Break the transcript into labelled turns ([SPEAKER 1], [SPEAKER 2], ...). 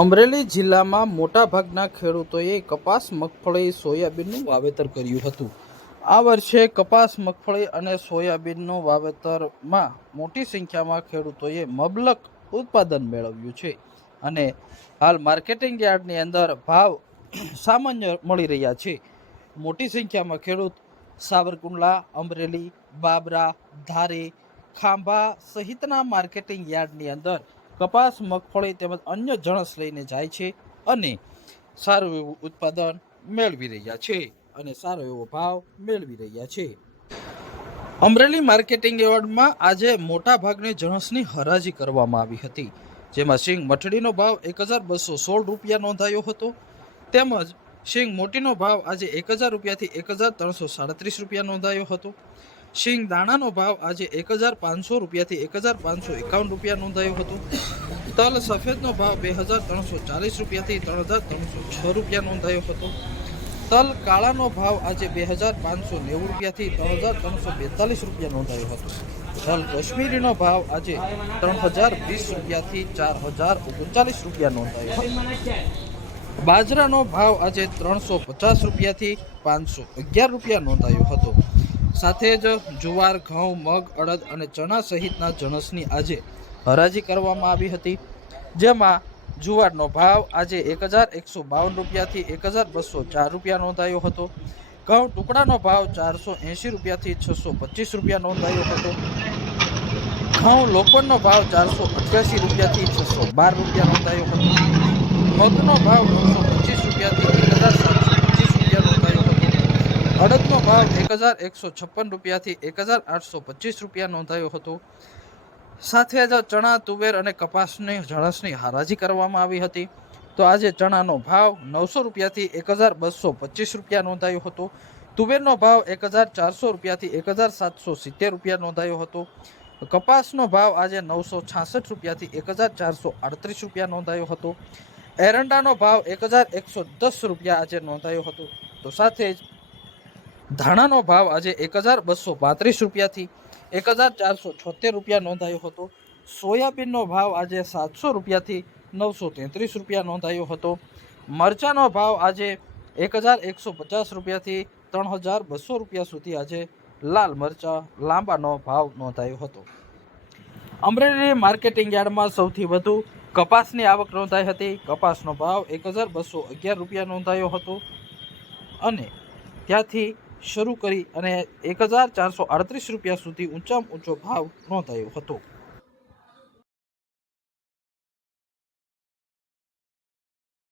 [SPEAKER 1] અમરેલી જિલ્લામાં મોટાભાગના ખેડૂતોએ કપાસ, મગફળી, સોયાબીનનું વાવેતર કર્યું હતું. આ વર્ષે કપાસ, મગફળી અને સોયાબીનનું વાવેતરમાં મોટી સંખ્યામાં ખેડૂતોએ મબલક ઉત્પાદન મેળવ્યું છે અને હાલ માર્કેટિંગ યાર્ડની અંદર ભાવ સામાન્ય મળી રહ્યા છે. મોટી સંખ્યામાં ખેડૂત સાવરકુંડલા, અમરેલી, બાબરા, ધારી, ખાંભા સહિતના માર્કેટિંગ યાર્ડની અંદર કપાસ, મગફળી તેમજ અન્ય જણસ લઈને જાય છે અને સારું એવું ઉત્પાદન મેળવી રહ્યા છે અને સારો એવો ભાવ મેળવી રહ્યા છે. અમરેલી માર્કેટિંગ એવોર્ડમાં આજે મોટા ભાગની જણસની હરાજી કરવામાં આવી હતી, જેમાં સિંગ મઠડીનો ભાવ એક હજાર બસો સોળ રૂપિયા નોંધાયો હતો, તેમજ સિંગ મોટીનો ભાવ આજે એક હજાર રૂપિયાથી એક હજાર ત્રણસો સાડત્રીસ રૂપિયા નોંધાયો હતો. સિંગ દાણાનો ભાવ આજે એક હજાર પાંચસો રૂપિયાથી એક હજાર પાંચસો એકાવન રૂપિયા નોંધાયો હતો. તલ સફેદનો ભાવ બે હજાર ત્રણસો ચાલીસ રૂપિયાથી ત્રણ હજાર ત્રણસો છ રૂપિયા નોંધાયો હતો. તલ કાળાનો ભાવ આજે બે હજાર પાંચસો નેવું રૂપિયાથી ત્રણ હજાર ત્રણસો બેતાલીસ રૂપિયા નોંધાયો હતો. તલ કાશ્મીરીનો ભાવ આજે ત્રણ હજાર વીસ રૂપિયાથી ચાર હજાર ઓગણચાલીસ રૂપિયા નોંધાયો હતો. બાજરાનો ભાવ આજે ત્રણસો પચાસ રૂપિયાથી પાંચસો અગિયાર રૂપિયા નોંધાયો હતો. સાથે જ જુવાર, ઘઉં, મગ, અડદ અને ચણા સહિતના જણસની આજે હરાજી કરવામાં આવી હતી. જેમાં જુવારનો ભાવ આજે એક હજાર એકસો બાવન રૂપિયાથી એક હજાર બસો ચાર રૂપિયા નોંધાયો હતો. ઘઉં ટુકડાનો ભાવ ચારસો એંશી રૂપિયાથી છસો પચીસ રૂપિયા નોંધાયો હતો. ઘઉં લોખંડનો ભાવ ચારસો અઠ્યાસી રૂપિયાથી છસો બાર રૂપિયા નોંધાયો હતો. મગનો ભાવ નવસો પચીસ રૂપિયાથી એક હજાર સાતસો પચીસ રૂપિયા નોંધાયો હતો અડદનો એક હજાર એકસો છપ્પન રૂપિયાથી એક હજાર આઠસો પચીસ રૂપિયા નોંધાયો હતો. સાથે જ ચણા, તુવેર અને કપાસની જણસની હરાજી કરવામાં આવી હતી. તો આજે ચણાનો ભાવ નવસો રૂપિયાથી એક હજાર બસો પચીસ રૂપિયા નોંધાયો હતો. તુવેરનો ભાવ એક હજાર ચારસો રૂપિયાથી એક હજાર સાતસો સિત્તેર રૂપિયા નોંધાયો હતો. કપાસનો ભાવ આજે નવસો છાસઠ રૂપિયાથી એક હજાર ચારસો આડત્રીસ રૂપિયા નોંધાયો હતો. એરંડાનો ભાવ એક હજાર એકસો દસ રૂપિયા આજે નોંધાયો હતો. તો સાથે જ ધાણાનો ભાવ આજે એક હજાર બસો પાંત્રીસ રૂપિયાથી એક હજાર ચારસો છોતેર રૂપિયા નોંધાયો હતો. સોયાબીનનો ભાવ આજે સાતસો રૂપિયાથી નવસો તેત્રીસ રૂપિયા નોંધાયો હતો. મરચાંનો ભાવ આજે એક હજાર એકસો પચાસ રૂપિયાથી ત્રણ હજાર બસો રૂપિયા સુધી આજે લાલ મરચાં લાંબાનો ભાવ નોંધાયો હતો. અમરેલી માર્કેટિંગ યાર્ડમાં સૌથી વધુ કપાસની આવક નોંધાઈ હતી. કપાસનો ભાવ એક હજાર બસો અગિયાર રૂપિયા નોંધાયો હતો. અને ત્યાંથી શરૂ કરી અને એક હજાર ચારસો આડત્રીસ રૂપિયા સુધી ઊંચામાં ઊંચો ભાવ નોંધાયો હતો.